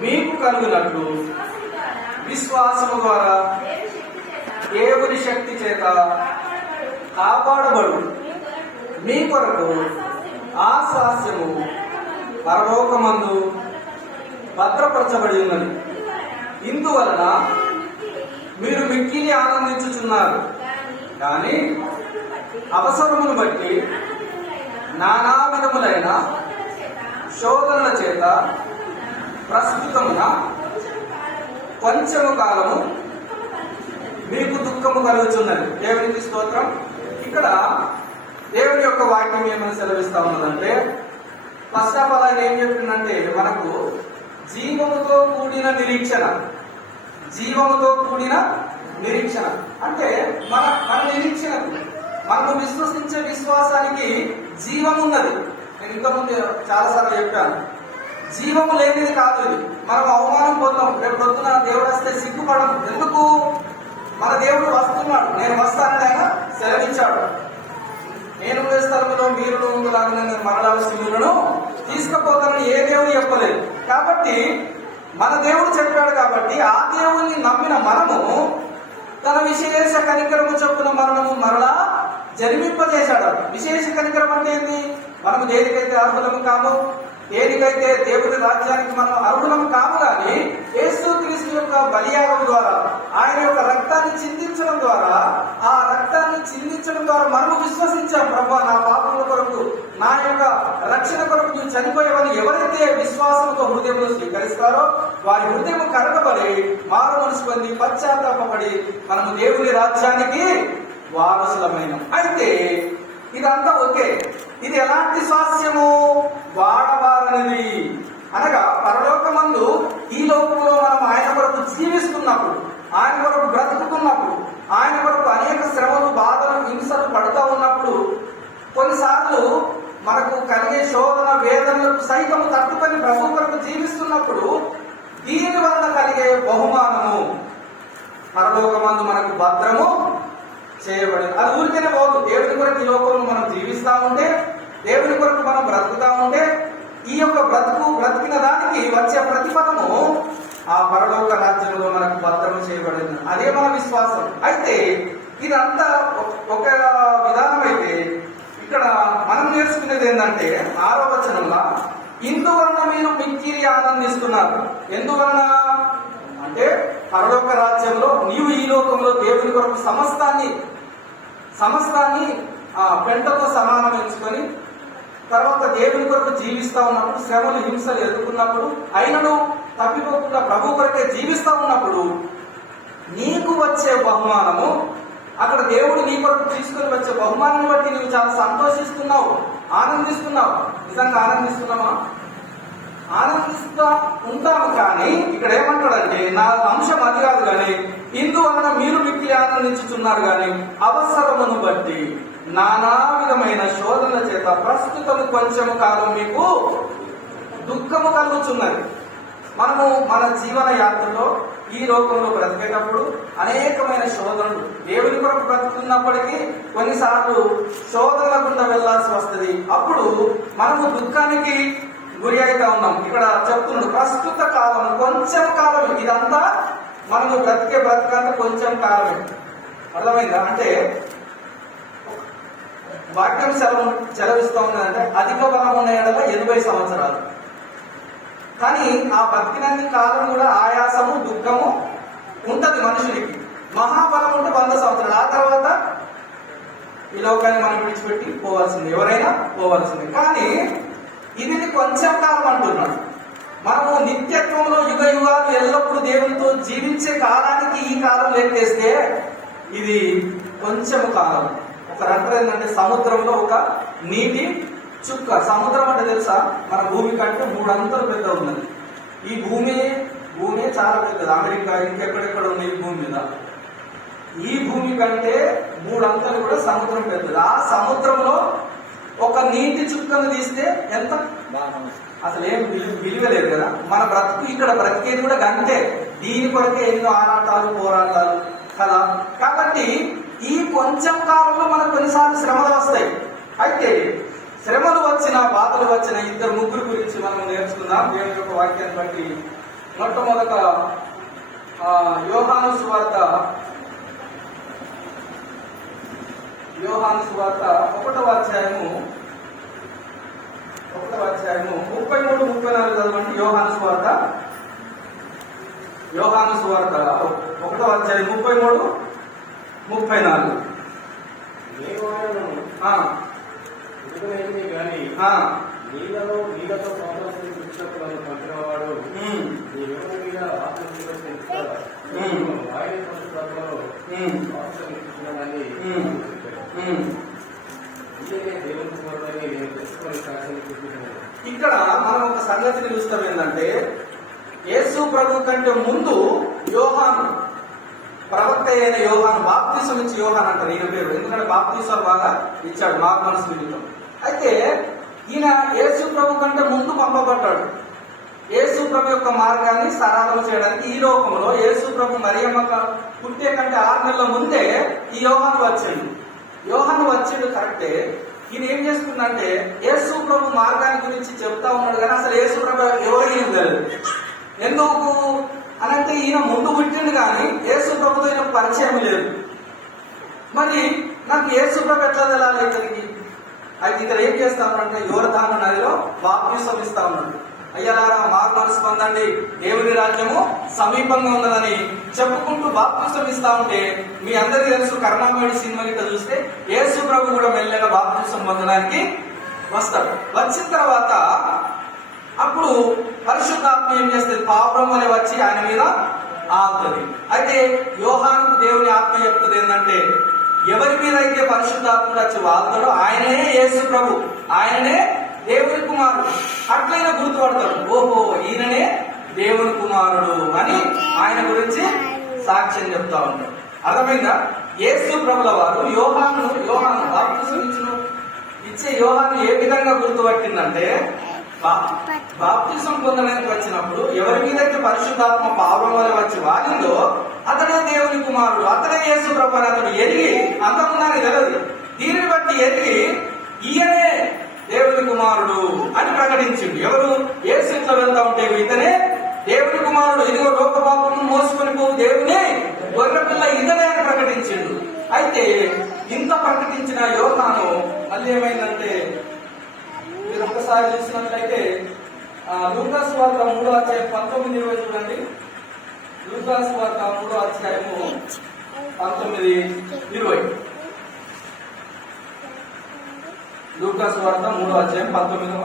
మీకు కలుగునట్లు విశ్వాసము ద్వారా దేవుని శక్తి చేత కాపాడబడు మీ కొరకు ఆ స్వాస్యము పరలోకమందు భద్రపరచబడి ఉన్నది. ఇందువలన మీరు మిక్కిలి ఆనందించుచున్నారు. కానీ అవసరమును బట్టి నానా విధములైన శోధనల చేత ప్రస్తుతమున కొంచెము కాలము మీకు దుఃఖము కలుగుతున్నది. దేవునికి స్తోత్రం. ఇక్కడ దేవుని యొక్క వాక్యం ఏమైనా సెలవిస్తా ఉన్నదంటే, ఫస్ట్ ఆఫ్ ఆల్ ఆయన ఏం చెప్పిందంటే, మనకు జీవముతో కూడిన నిరీక్షణ, జీవముతో కూడిన నిరీక్షణ అంటే మన మన నిరీక్షణకు, మనము విశ్వసించే విశ్వాసానికి జీవం ఉన్నది. నేను ఇంతకుముందు చాలాసార్లు చెప్పాను, జీవము లేనిది కాదు ఇది. మనం అవమానం పొందాం, రేపు పొద్దున దేవుడు వస్తే సిగ్గుపడం. ఎందుకు? మన దేవుడు వస్తున్నాడు, నేను వస్తానని ఆయన సెలవించాడు. నేను ఉండే స్థలంలో మీరు లాగా నేను మరణాలను తీసుకుపోతానని ఏ దేవుడు చెప్పలేదు. కాబట్టి మన దేవుడు చెప్పాడు. కాబట్టి ఆ దేవుణ్ణి నమ్మిన మనము తన విశేష కనికరము చొప్పున మరలా జన్మింపజేశాడు. విశేష కనికరం అంటే ఏంటి? మనము దేనికైతే అర్హులము కాము, దేనికైతే దేవుడి రాజ్యానికి మనం అర్హులము కాము, కానీ యేసుక్రీస్తు యొక్క బలియాగం ద్వారా, ఆయన యొక్క రక్తాన్ని చిందించడం ద్వారా, ఆ రక్తాన్ని చిందించడం ద్వారా మనము విశ్వసించాం. ప్రభువా, నా పాపముల కొరకు, నా యొక్క రక్షణ కొరకు నువ్వు చనిపోయావని ఎవరైతే విశ్వాసంతో హృదయంలో స్వీకరిస్తారో వారి హృదయం కరగబడి మారు మనసు పొంది పశ్చాత్తాపడి మనము దేవుని రాజ్యానికి వారసులమైన. అయితే ఇదంతా ఓకే. ఇది ఎలాంటి స్వాస్యము? వాడబారనిది. అనగా పరలోకమందు ఈ లోకంలో మనం ఆయన కొరకు జీవిస్తున్నప్పుడు, ఆయన కొరకు బ్రతుకుతున్నప్పుడు, ఆయన కొరకు అనేక శ్రమలు, బాధలు, హింసలు పడుతూ ఉన్నప్పుడు, కొన్నిసార్లు మనకు కలిగే శోధన, వేదనలకు సైతం తట్టుకొని ప్రభు కొరకు జీవిస్తున్నప్పుడు దీని వలన కలిగే బహుమానము పరలోకమందు మనకు భద్రము చేయబడింది. అది ఊరికేనే పోదు. దేవుని కొరకు ఈ లోకంలో మనం జీవిస్తా ఉంటే, దేవుని కొరకు మనం బ్రతుకుతా ఉంటే, ఈ యొక్క బ్రతికిన దానికి వచ్చే ప్రతిఫలము ఆ పరలోక రాజ్యంలో మనకు భద్రము చేయబడింది. అదే మన విశ్వాసం. అయితే ఇదంతా ఒక విధానం. అయితే ఇక్కడ మనం నేర్చుకునేది ఏంటంటే 6వ వచనంలో, ఇందువలన మీరు మిక్కిలి ఆనందిస్తున్నారు. ఎందువలన అంటే పరలోక రాజ్యంలో నీవు ఈ లోకంలో దేవుని కొరకు సమస్తాన్ని పెంటతో సమానం ఎంచుకొని తర్వాత దేవుని కొరకు జీవిస్తా ఉన్నప్పుడు, శ్రమలు, హింసలు ఎదుర్కొన్నప్పుడు, అయినను తప్పిపోకుండా ప్రభు కొరకే జీవిస్తా ఉన్నప్పుడు నీకు వచ్చే బహుమానము, అక్కడ దేవుడు నీ కొరకు తీసుకొని వచ్చే బహుమానాన్ని బట్టి నీవు చాలా సంతోషిస్తున్నావు, ఆనందిస్తున్నావు. నిజంగా ఆనందిస్తున్నామా? ఆనందిస్తూ ఉంటాము. కానీ ఇక్కడ ఏమంటాడంటే, నా అంశం అది కాదు, కానీ ఇందువలన మీరు మిక్కిలి ఆనందించుతున్నారు. కానీ అవసరమును బట్టి నానా విధమైన శోధనల చేత ప్రస్తుతము కొంచెము కాలం మీకు దుఃఖము కలుగుతున్నది. మనము మన జీవన యాత్రలో ఈ లోకంలో బ్రతికేటప్పుడు అనేకమైన శోధనలు, దేవుని కొరకు బ్రతుకుతున్నప్పటికీ కొన్నిసార్లు శోధనల గుండా వెళ్లాల్సి వస్తుంది. అప్పుడు మనము దుఃఖానికి గురి అవుతా ఉన్నాం. ఇక్కడ చెప్తున్నాడు, ప్రస్తుత కాలం, కొంచెం కాలం. ఇదంతా మనము బ్రతికంతా కొంచెం కాలమే. అర్థమైందా? అంటే వాక్యం సెలవిస్తూ ఉన్నదంటే అధిక బలం ఉన్న ఏడల 80 సంవత్సరాలు. కానీ ఆ బతికినన్ని కాలం కూడా ఆయాసము, దుఃఖము ఉంటది మనుషులకి. మహాబలం ఉంటే 100 సంవత్సరాలు. ఆ తర్వాత ఈ లోకాన్ని మనం విడిచిపెట్టి పోవాల్సింది, ఎవరైనా పోవాల్సింది. కానీ ఇది కొంచెం కాలం అంటున్నాడు. మనము నిత్యత్వంలో యుగ యుగాలు ఎల్లప్పుడూ దేవునితో జీవించే కాలానికి ఈ కాలం లెక్కేస్తే ఇది కొంచెం కాలం. ఒక రంధ్రం ఏంటంటే సముద్రంలో ఒక నీటి చుక్క. సముద్రం అంటే తెలుసా? మన భూమి కంటే 3 అంతలు పెద్ద ఉన్నది. ఈ భూమి చాలా పెద్దది. అమెరికా ఇంకెక్కడెక్కడ ఉంది ఈ భూమి మీద. ఈ భూమి కంటే 3 అంతలు కూడా సముద్రం పెద్దది. ఆ సముద్రంలో ఒక నీటి చుక్కను తీస్తే ఎంత? అసలు ఏం విలువ లేదు కదా. మన బ్రతుకు ఇక్కడ బ్రతికేది కూడా గంటే. దీని కొరకే ఎన్నో ఆరాటాలు, పోరాటాలు కదా. కాబట్టి ఈ కొంచెం కాలంలో మనకు కొన్నిసార్లు శ్రమలు వస్తాయి. అయితే శ్రమలు వచ్చిన, బాధలు వచ్చిన 2-3 గురించి మనం నేర్చుకుందాం దేవుని యొక్క వాక్యాన్ని బట్టి. మొట్టమొదట యోహాను సువార్త 1వ అధ్యాయము 33, 34 చదవండి. యోహాను సువార్త 1వ అధ్యాయం 33, 34. నీళ్ళతో పంపినవాడు ఇక్కడ మనం ఒక సంగతిని చూస్తాం ఏంటంటే, యేసు ప్రభు కంటే ముందు యోహాను, ప్రవక్త అయిన యోహాను, బాప్తిసం ఇచ్చి యోహాను అంటారు ఈయన పేరు. ఎందుకంటే బాప్తిసాలు బాగా ఇచ్చాడు మార్మల్స్ నిమిత్తం. అయితే ఈయన యేసు ప్రభు కంటే ముందు పంపబడ్డాడు. యేసు ప్రభు యొక్క మార్గాన్ని సరళం చేయడానికి ఈ లోకంలో యేసు ప్రభు మరియమ్మ పుట్టే కంటే 6 నెలల ముందే ఈ యోహాను వచ్చిండు కరెక్టే. ఈయన ఏం చేస్తుందంటే యేసు ప్రభు మార్గాన్ని గురించి చెప్తా ఉన్నాడు, కానీ అసలు యేసు ప్రభు ఎవరికి ఏం తెలియదు. ఎందుకు అనంటే ఈయన ముందు పుట్టిండు కానీ యేసు ప్రభుతో ఈయన పరిచయం లేదు. మరి నాకు యేసు ప్రభు ఎట్లా తెలాలి ఇతనికి? అయితే ఇక్కడ ఏం చేస్తా ఉన్నాడంటే యోర్దాను నదిలో బాప్తిసం ఇస్తా ఉన్నాడు. అయ్యలారా మారు మనసు పొందండి, దేవుని రాజ్యము సమీపంగా ఉన్నదని చెప్పుకుంటూ బాప్తిసం ఇస్తా ఉంటే, మీ అందరికీ తెలుసు కరుణామయుడి సినిమా గిట్ట చూస్తే యేసు ప్రభు కూడా మెల్లగా బాప్తిసం పొందడానికి వస్తాడు. వచ్చిన తర్వాత అప్పుడు పరిశుద్ధాత్మ ఏం చేస్తుంది? పావురం వలె వచ్చి ఆయన మీద ఆగుతుంది. అయితే యోహానుకు దేవుని ఆత్మ చెప్తుంది ఏంటంటే, ఎవరి మీద అయితే పరిశుద్ధాత్ముడు వచ్చి వాళ్తాడో ఆయనే యేసు ప్రభు, ఆయననే దేవుని కుమారుడు. అట్లయినా గుర్తుపడతాడు, ఓహో ఈయననే దేవుని కుమారుడు అని ఆయన గురించి సాక్ష్యం చెప్తా ఉంటాడు. అర్థమైందా? యేసు ప్రభుల వారు యోహాను బాప్తిసం ఇచ్చే యోహాను ఏ విధంగా గుర్తుపట్టిందంటే, బాప్తిసం పొందడానికి వచ్చినప్పుడు ఎవరి మీదైతే పరిశుద్ధాత్మ పావురం వల్ల వచ్చి వాలిందో అతడే దేవుని కుమారుడు, అతడే యేసు ప్రభు అని అతడు ఎరిగి, అంతకున్నాను తెలియదు, దీనిని బట్టి ఎరిగి ఈయనే దేవుని కుమారుడు అని ప్రకటించిండు. ఎవరు? యేసు ఇట్లా వెళ్తా ఉంటే ఇతనే దేవుని కుమారుడు, ఇదిగో లోకపాపము మోసుకొని పోవు దేవుని గొర్రెపిల్ల ఇతనే అని ప్రకటించిండు. అయితే ఇంత ప్రకటించిన యోహాను మళ్ళీ ఏమైందంటే, మీరు ఒకసారి చూసినట్లయితే లూకా సువార్త 3వ అధ్యాయం 19-20 చూడండి. లూకా సువార్త 3వ అధ్యాయము 19-20. లూకా సువార్త 3వ అధ్యాయం 19.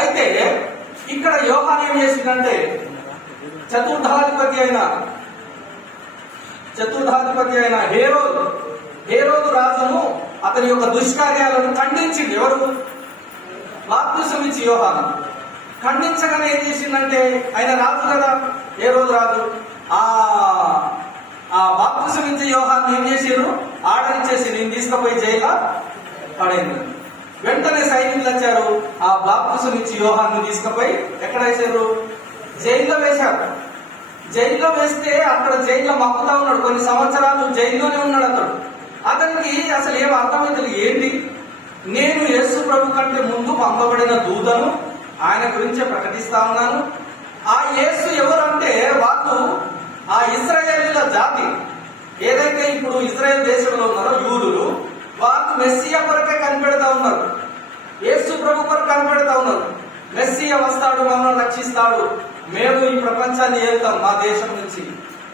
అయితే ఇక్కడ యోహాను ఏం చేసిందంటే, చతుర్థాధిపతి అయిన హేరోదు రాజును అతని యొక్క దుష్కార్యాలను ఖండించింది. ఎవరు? బాప్తిసం ఇచ్చి యోహాను ఖండించగానే ఏం చేసిందంటే, ఆయన రాజు కదా హేరోదు రాజు, ఆ బాప్తిసం ఇచ్చే యోహాను ఏం చేసారు? ఆర్డర్ ఇచ్చేసి నేను తీసుకుపోయి జైల్లో పడైంది. వెంటనే సైనికులు వచ్చారు, ఆ బాప్తిసం ఇచ్చి యోహాను తీసుకుపోయి ఎక్కడ వేశారు? జైల్లో వేశారు. జైల్లో వేస్తే అక్కడ జైల్లో మక్కుతా ఉన్నాడు, కొన్ని సంవత్సరాలు జైల్లోనే ఉన్నాడు. అతనికి అసలు ఏం అర్థమైతే ఏంటి, నేను యేసు ప్రభు కంటే ముందు పంపబడిన దూతను, ఆయన గురించే ప్రకటిస్తా ఉన్నాను. ఆ యేసు ఎవరంటే, వాళ్ళు ఆ ఇశ్రాయేలీల జాతి ఏదైతే ఇప్పుడు ఇజ్రాయెల్ దేశంలో ఉన్నారో యూదులు, వాళ్ళు మెస్సియా కొరకే కనిపెడతా ఉన్నారు, యేసు ప్రభు కొరకు కనిపెడతా ఉన్నారు. మెస్సియా వస్తాడు, మమ్మల్ని రక్షిస్తాడు, మేము ఈ ప్రపంచాన్ని ఏళ్తాం, మా దేశం నుంచి,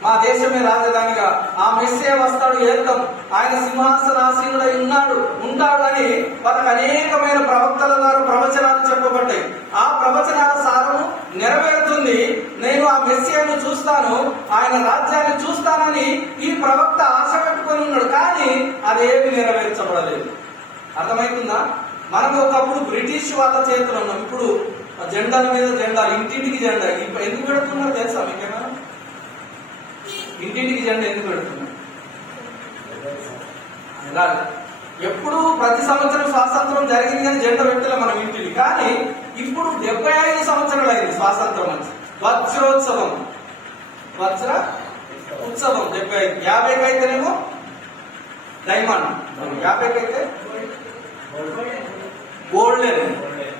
మా దేశమే రాజధానిగా, ఆ మెస్సియా వస్తాడు, ఏళ్తాం, ఆయన సింహాసనాసీనుడై ఉంటాడు అని వాళ్ళకి అనేకమైన ప్రవక్తల ద్వారా ప్రవచనాలు చెప్పబడ్డాయి. ఆ ప్రవచనాల సారము నెరవేరుతుంది. నేను ఆ మెస్సియాను చూస్తాను, ఆయన రాజ్యాన్ని చూస్తానని ఈ ప్రవక్త ఆశ పెట్టుకొని ఉన్నాడు, కానీ అదేమి నెరవేర్చబడలేదు. అర్థమవుతుందా? మనం ఒకప్పుడు బ్రిటిష్ వాళ్ళ చేతులు ఉన్నాం, ఇప్పుడు జెండాల మీద జెండాలు, ఇంటింటికి జెండా. ఎందుకు పెడుతున్నారు తెలుసా మీకేమైనా? ఇంటింటికి జెండా ఎందుకు పెడుతున్నారు? ఎప్పుడు ప్రతి సంవత్సరం స్వాతంత్రం జరిగింది కానీ జెండా పెట్టలే మనం ఇంటిని. కానీ ఇప్పుడు 75 సంవత్సరాలు అయింది స్వాతంత్రం అని. వజ్రోత్సవం, వజ్ర ఉత్సవం 75. 50కి అయితేనేమో డైమండ్, 50కి అయితే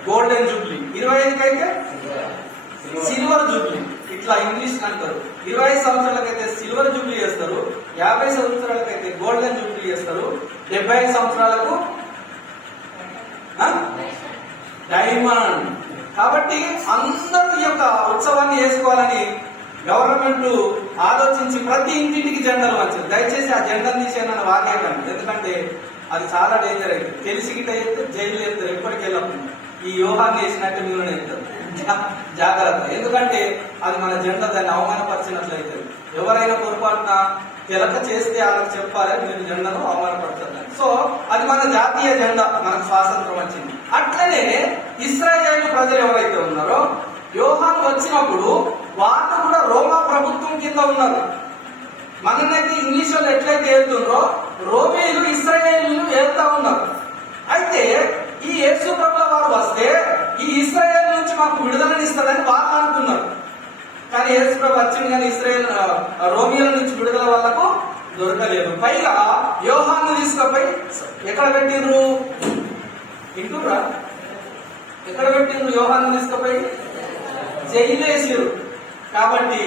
గోల్డెన్ జూబ్లీ, 25కి అయితే సిల్వర్ జూబ్లీ. ఇట్లా ఇంగ్లీష్ అంటారు. 25 సంవత్సరాలకైతే సిల్వర్ జూబ్లీ చేస్తారు, 50 సంవత్సరాలకైతే గోల్డెన్ జూబ్లీ చేస్తారు, 75 సంవత్సరాలకు డైమండ్. కాబట్టి అందరూ ఈ యొక్క ఉత్సవాన్ని చేసుకోవాలని గవర్నమెంట్ ఆలోచించి ప్రతి ఇంటింటికి జెండాలు వచ్చింది. దయచేసి ఆ జెండాను తీసేయనని వాగేయకండి, ఎందుకంటే అది చాలా డేంజర్ అయింది. తెలిసి గిట్ట అయితే జైలు వేస్తారు, ఎప్పటికి వెళ్ళకుండా ఈ యోహాన్ని వేసినట్టు మీరు వేస్తారు. జాగ్రత్త, ఎందుకంటే అది మన జెండా, దాన్ని అవమానపరిచినట్లయితే. ఎవరైనా పొరపాటున తెలక చేస్తే వాళ్ళకి చెప్పాలి మీరు జెండాను అవమానపడుతున్నారు. సో అది మన జాతీయ జెండా, మనకు స్వాతంత్రం వచ్చింది. అట్లనే ఇశ్రాయేలు ప్రజలు ఎవరైతే ఉన్నారో యోహాను వచ్చినప్పుడు వాళ్ళు కూడా రోమా ప్రభుత్వం కింద ఉన్నారు. మననైతే ఇంగ్లీష్ వాళ్ళు ఎట్లయితే వెళ్తున్నారో రోమీయులు ఇశ్రాయేలు వెళ్తా ఉన్నారు. అయితే ఈ యేసు ప్రభుల వారు వస్తే ఈ ఇశ్రాయేల్ నుంచి మాకు విడుదలని ఇస్తాడని వాళ్ళు అనుకున్నారు. కానీ యేసు ప్రభు వచ్చింది కానీ ఇశ్రాయేల్ రోమియోల నుంచి విడుదల వాళ్ళకు దొరకలేదు. పైగా యోహాను తీసుకుపోయి ఎక్కడ పెట్టిండ్రు ఇంటురా, ఎక్కడ పెట్టిండ్రు? యోహాను తీసుకుపోయి జైలేసిరు. కాబట్టి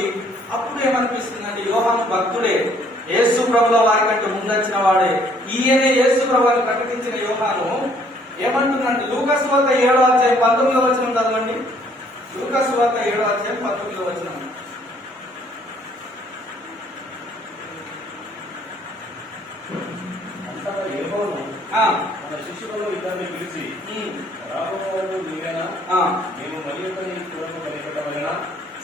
అప్పుడు ఏమనిపిస్తుంది అంటే యోహాను భక్తుడే, యేసు ప్రభుల వారి కంటే ముందొచ్చిన వాడే. ఈయనే యేసు ప్రభుని ప్రకటించిన యోహాను ఏమంటుందంటే లూకాసు వార్త 7వ అధ్యాయం 19వ వచనం చదవండి. లూకాసు వార్త 7వ అధ్యాయం 19వ వచనం. అంతటా యెహోవా తన శిష్యులలో ఇద్దరిని పిలిచి, రాబోవాడు నీవేనా? మేము మరి యొక్క నీ కొరకు కనిపెట్టవలెనా?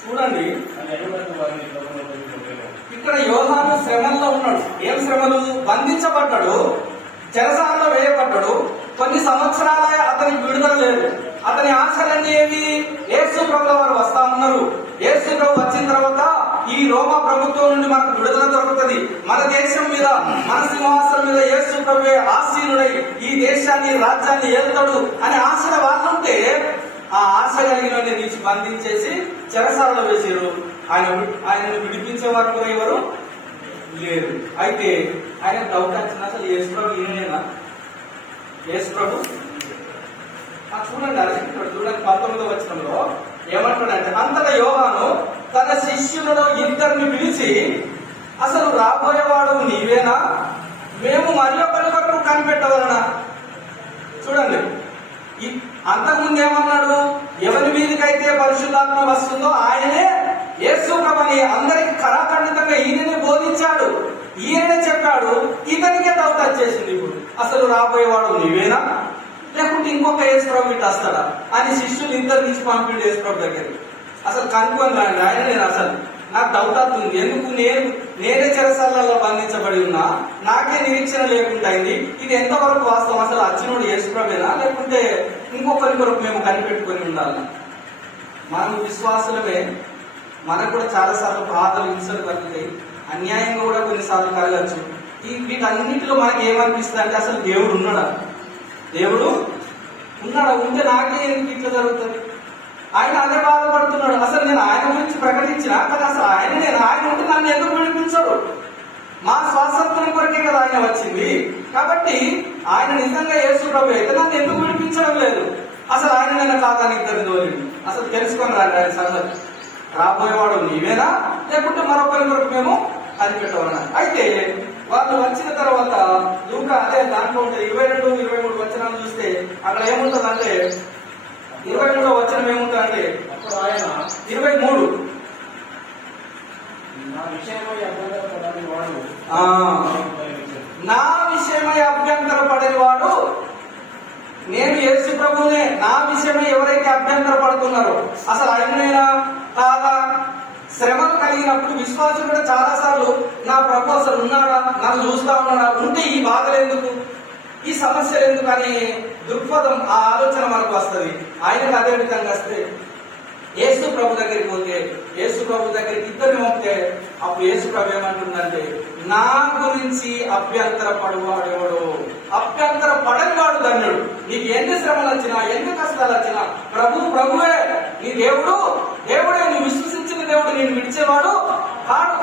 చూడండి, అని అడుగుటకు వారిని ప్రభువులోకి పంపెను. ఇక్కడ యోహాను శ్రమల్లో ఉన్నాడు. ఏం శ్రమలు? బంధించబడ్డాడు, చెరసాలలో వేయబడ్డాడు. కొన్ని సంవత్సరాల అతనికి విడుదల లేదు. అతని ఆశలన్నీ ఏవి? యేసు ప్రభుల వారు వస్తా ఉన్నారు. యేసు ప్రభు వచ్చిన తర్వాత ఈ రోమా ప్రభుత్వం నుండి మనకు విడుదల దొరుకుతుంది. మన దేశం మీద, మన సింహాసనం మీద యేసు ప్రభువే ఆసీనుడై ఈ దేశాన్ని, రాజ్యాన్ని ఏలుతాడు అనే ఆశల వాళ్ళుంటే ఆ ఆశ కలిగిన నుంచి బంధించేసి చెరసాలలో వేసారు. ఆయనను విడిపించే వారు కూడా ఎవరు లేరు. అయితే ఆయన డౌట్ వచ్చిన అసలు యేసు ప్రభు ఈయనేనా? యేసు ప్రభు చూడండి, అదే ఇక్కడ చూడండి 19వ వచనంలో ఏమంటాడంటే, అంతటా యోహాను తన శిష్యులలో ఇద్దరిని పిలిచి, అసలు రాబోయేవాడు నీవేనా? మేము మరి ఒకరి కొరకు కనిపెట్టవలనా? చూడండి, అంతకుముందు ఏమన్నాడు? ఎవరి మీదకైతే పరిశుద్ధాత్మ వస్తుందో ఆయనే యేసు ప్రభుని అందరికి కరాఖండితంగా ఈయననే బోధించాడు, ఈయననే చెప్పాడు. ఇతనికే డౌట్ వచ్చేసింది. ఇప్పుడు అసలు రాబోయేవాడు నీవేనా, లేకుంటే ఇంకొక యేసు ప్రభు ఇటు వస్తాడా అని శిష్యులు ఇద్దరు తీసి పంపిండు యేసు ప్రభు దగ్గరికి. అసలు కనుక్కొని రాండి, ఆయన నేను అసలు నాకు డౌట్ అవుతుంది. ఎందుకు నేనే చెరసాలలో బంధించబడి ఉన్నా, నాకే నిరీక్షణ లేకుండా అయింది. ఇది ఎంతవరకు వాస్తవం? అసలు అర్జునుడు యేసు ప్రభువేనా, లేకుంటే ఇంకొకరి కొరకు మేము కనిపెట్టుకొని ఉండాలి? మనం విశ్వాసులమే, మనకు కూడా చాలా సార్లు బాధలు, హింసలు కలుగుతాయి, అన్యాయంగా కూడా కొన్నిసార్లు కలగచ్చు. వీటన్నిటిలో మనకి ఏమనిపిస్తుంది అంటే, అసలు దేవుడు ఉన్నాడా? దేవుడు ఉన్నాడా? ఉంటే నాకే ఎందుకు ఇట్లా జరుగుతుంది? ఆయన అదే బాధపడుతున్నాడు. అసలు నేను ఆయన గురించి ప్రకటించినా కానీ అసలు ఆయన ఉంటే నన్ను ఎందుకు విడిపించడు? మా స్వాతంత్రం కొరకే కదా ఆయన వచ్చింది. కాబట్టి ఆయన నిజంగా యేసు ప్రభు అయితే నన్ను ఎందుకు విడిపించడం లేదు? అసలు ఆయన నేను కాదని ఇద్దరు దోలింది. అసలు తెలుసుకొని రాండి ఆయన సంగతి. రాబోయేవాడు నీవేనా, లేకుంటే మరొకరి కొరకు మేము కనిపెట్టవన్నా? అయితే వాళ్ళు వచ్చిన తర్వాత లూకా అదే దాంట్లో ఉంటే 22, 23 వచనాలు చూస్తే అక్కడ ఏముంటుంది అంటే, 23వ వచనం ఏముంటుంది అంటే, అప్పుడు ఆయన 23 నా విషయమై అభ్యంతరపడని వాడు నా విషయమై అభ్యంతరపడని వాడు నేను యేసు ప్రభునే. నా విషయమై ఎవరైతే అభ్యంతర పడుతున్నారో అసలు ఆయననేనా కాదా? శ్రమలు కలిగినప్పుడు విశ్వాసం కూడా చాలా సార్లు నా ప్రభు అసలు ఉన్నాడా, నన్ను చూస్తా ఉన్నాడా, ఉంటే ఈ బాధలు ఎందుకు, ఈ సమస్యలు ఎందుకు అనే దృక్పథం, ఆ ఆలోచన మనకు వస్తుంది. ఆయనకు అదే విధంగా వస్తే యేసు ప్రభు దగ్గరికి పోతే, యేసు ప్రభు దగ్గరికి ఇద్దరిని పంపితే అప్పుడు యేసు ప్రభు ఏమంటుందంటే, నా గురించి అభ్యంతర పడువాడు ఎవడు? అభ్యంతర పడని వాడు ధన్యుడు. నీకు ఎన్ని శ్రమలు వచ్చినా, ఎన్ని కష్టాలు వచ్చినా ప్రభువే నీ దేవుడే, నీ విశ్వసించిన దేవుడు నేను విడిచేవాడు కాదు